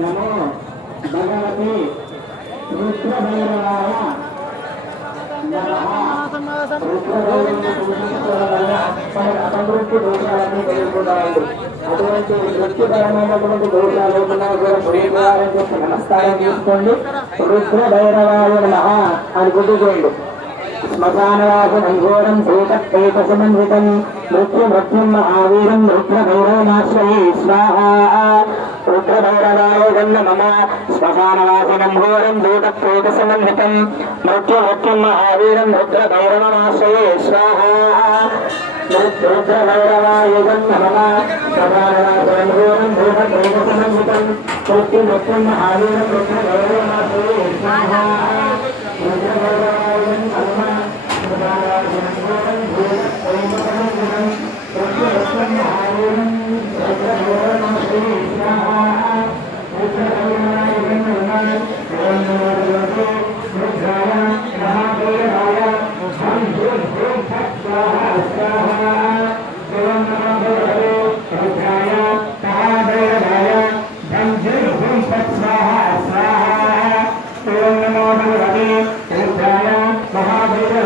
नमो भगवते रुद्रभैरवाय అటువంటి దోషాలని తెలుసుకుంటారు. అటువంటి వృత్తిపరమైనటువంటి దోషాలు నమస్కారం చేసుకోండి. రుద్రభైరవాయ నమః అని గుర్తుకోండి. శ్మశానవాసం ఘోరం భూతేకసమన్వితం మృత్యుమృత్యుం మహావీరం రుద్రభైరవమాశ్రయే స్వాహా. రుద్రభైరవాయ నమః. శ్మశానవాసం ఘోరం భూతేకసమన్వితం మృత్యుమృత్యుం మహావీరం రుద్రభైరవమాశ్రయే స్వాహా. రుద్రభైరవాయ నమః. శ్మశానవాసం ఘోరం భూతేకసమన్వితం మృత్యుమృత్యుం మహావీరం రుద్రభైరవమాశ్రయే స్వాహా. महादेव